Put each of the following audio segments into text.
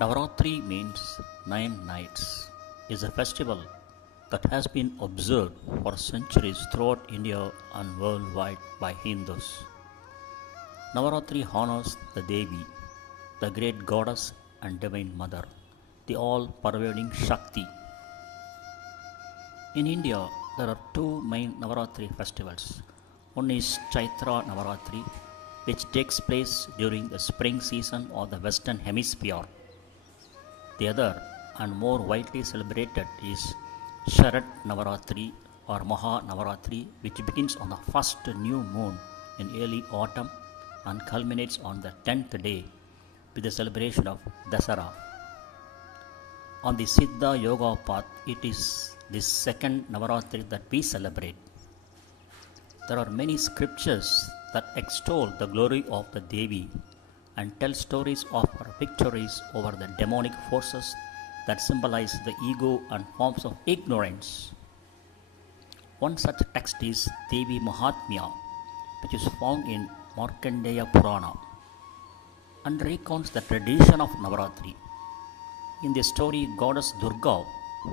Navaratri means 9 nights, is a festival that has been observed for centuries throughout India and worldwide by Hindus. Navaratri honors the Devi, the great goddess and divine mother, the all pervading Shakti. In India, there are two main Navaratri festivals. One is Chaitra Navaratri, which takes place during the spring season of the Western Hemisphere. The other and more widely celebrated is Sharad Navaratri or Maha Navaratri, which begins on the first new moon in early autumn and culminates on the 10th day with the celebration of Dasara. On the Siddha Yoga path, it is the second Navaratri that we celebrate. There are many scriptures that extol the glory of the Devi and tell stories of her victories over the demonic forces that symbolize the ego and forms of ignorance. One such text is Devi Mahatmya, which is found in Markandeya Purana and recounts the tradition of Navaratri. In the story, goddess Durga,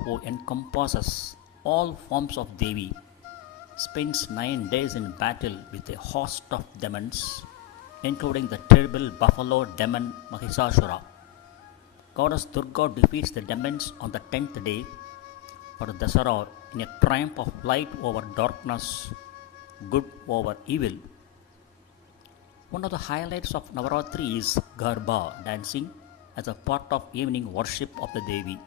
who encompasses all forms of Devi, spends 9 days in battle with a host of demons, including the terrible buffalo demon Mahishasura. Goddess Durga defeats the demons on the 10th day for Dasara in a triumph of light over darkness, good over evil. One of the highlights of Navaratri is Garba dancing as a part of evening worship of the Devi.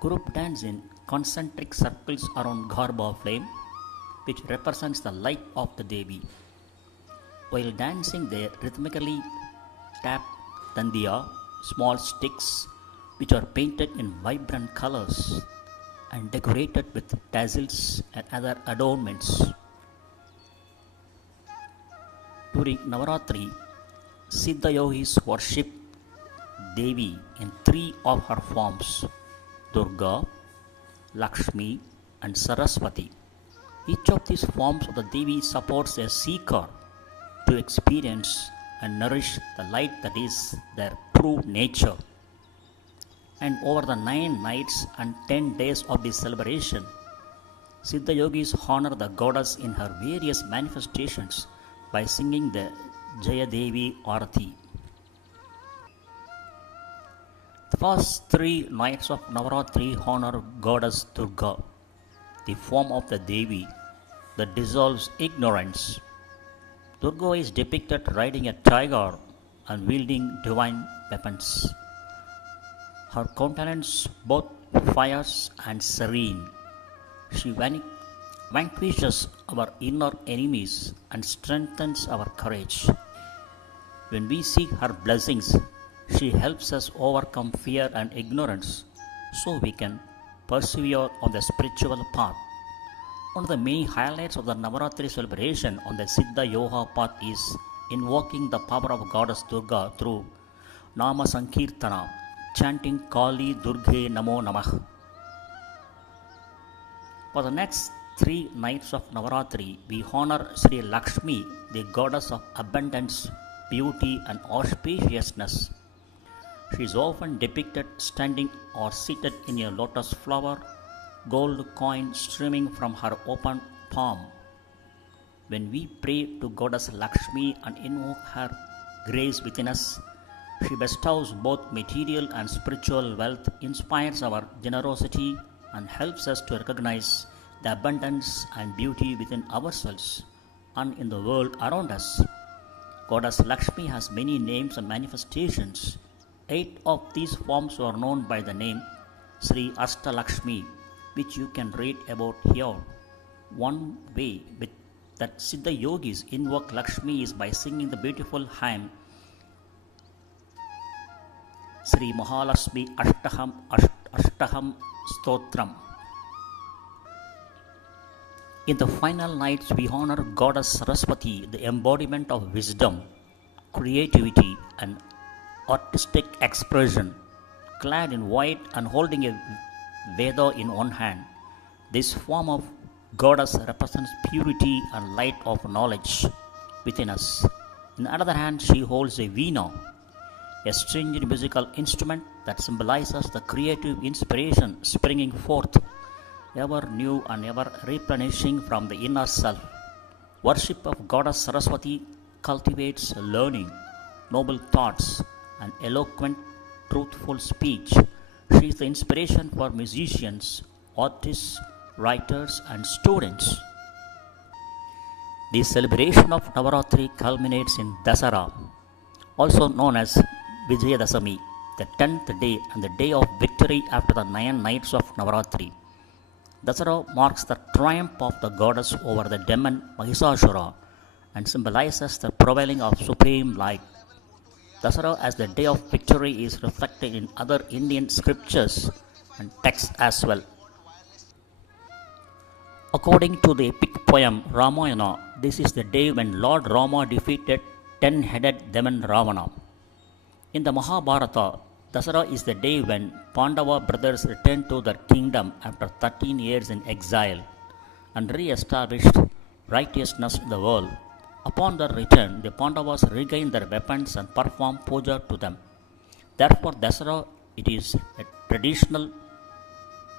Group dance in concentric circles around Garba flame, which represents the light of the Devi. While dancing, they rhythmically tap dandiya, small sticks which are painted in vibrant colors and decorated with tassels and other adornments. During Navaratri, Siddha yogis worship Devi in 3 of her forms: Durga, Lakshmi, and Saraswati. Each of these forms of the Devi supports a seeker to experience and nourish the light that is their true nature. And over the 9 nights and 10 days of this celebration, Siddha yogis honor the goddess in her various manifestations by singing the Jayadevi Arati. The first 3 nights of Navaratri honor goddess Durga, the form of the Devi that dissolves ignorance. Durga is depicted riding a tiger and wielding divine weapons. Her countenance both fierce and serene. She vanquishes our inner enemies and strengthens our courage. When we seek her blessings, she helps us overcome fear and ignorance so we can persevere on the spiritual path. One of the main highlights of the Navaratri celebration on the Siddha Yoga path is invoking the power of Goddess Durga through Nama Sankirtana, chanting Kali Durge Namo Namah. For the next 3 nights of Navaratri, we honor Sri Lakshmi, the goddess of abundance, beauty, and auspiciousness. She is often depicted standing or seated in a lotus flower, gold coin streaming from her open palm. When we pray to Goddess Lakshmi and invoke her grace within us, she bestows both material and spiritual wealth, inspires our generosity, and helps us to recognize the abundance and beauty within ourselves and in the world around us. Goddess Lakshmi has many names and manifestations. 8 of these forms are known by the name Sri Ashtalakshmi, which you can read about here. One way that Siddha yogis invoke Lakshmi is by singing the beautiful hymn Sri Mahalakshmi Ashtaham Stotram. In the final nights, we honor Goddess Saraswati, the embodiment of wisdom, creativity, and artistic expression. Clad in white and holding a Veda in one hand, this form of goddess represents purity and light of knowledge within us. In the other hand, she holds a veena, a stringed musical instrument that symbolizes the creative inspiration springing forth, ever new and ever replenishing from the inner self. Worship of Goddess Saraswati cultivates learning, noble thoughts, and eloquent, truthful speech. She is the inspiration for musicians, artists, writers, and students. The celebration of Navaratri culminates in Dasara, also known as Vijayadasami, the 10th day and the day of victory after the 9 nights of Navaratri. Dasara marks the triumph of the goddess over the demon Mahishasura and symbolizes the prevailing of supreme light. Dasara as the day of victory is reflected in other Indian scriptures and texts as well. According to the epic poem Ramayana, this is the day when Lord Rama defeated 10-headed demon Ravana. In the Mahabharata, Dasara is the day when Pandava brothers returned to their kingdom after 13 years in exile and re-established righteousness in the world. Upon their return, the Pandavas regained their weapons and performed puja to them. Therefore, Dasara it is a traditional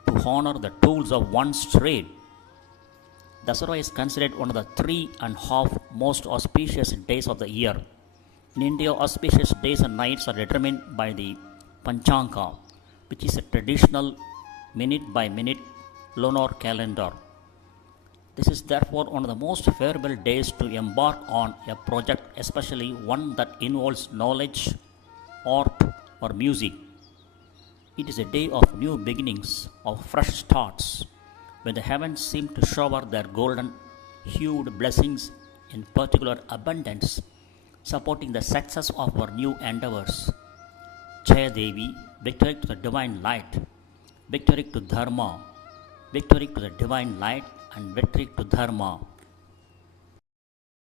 to honor the tools of one's trade. Dasara is considered one of the 3.5 most auspicious days of the year. In India, auspicious days and nights are determined by the Panchanga, which is a traditional minute-by-minute lunar calendar. This is therefore one of the most favorable days to embark on a project, especially one that involves knowledge, art, or music. It is a day of new beginnings, of fresh starts, when the heavens seem to shower their golden hued blessings in particular abundance, supporting the success of our new endeavors. Jaya Devi, victory to the divine light, victory to Dharma, victory to the divine light, and victory to Dharma.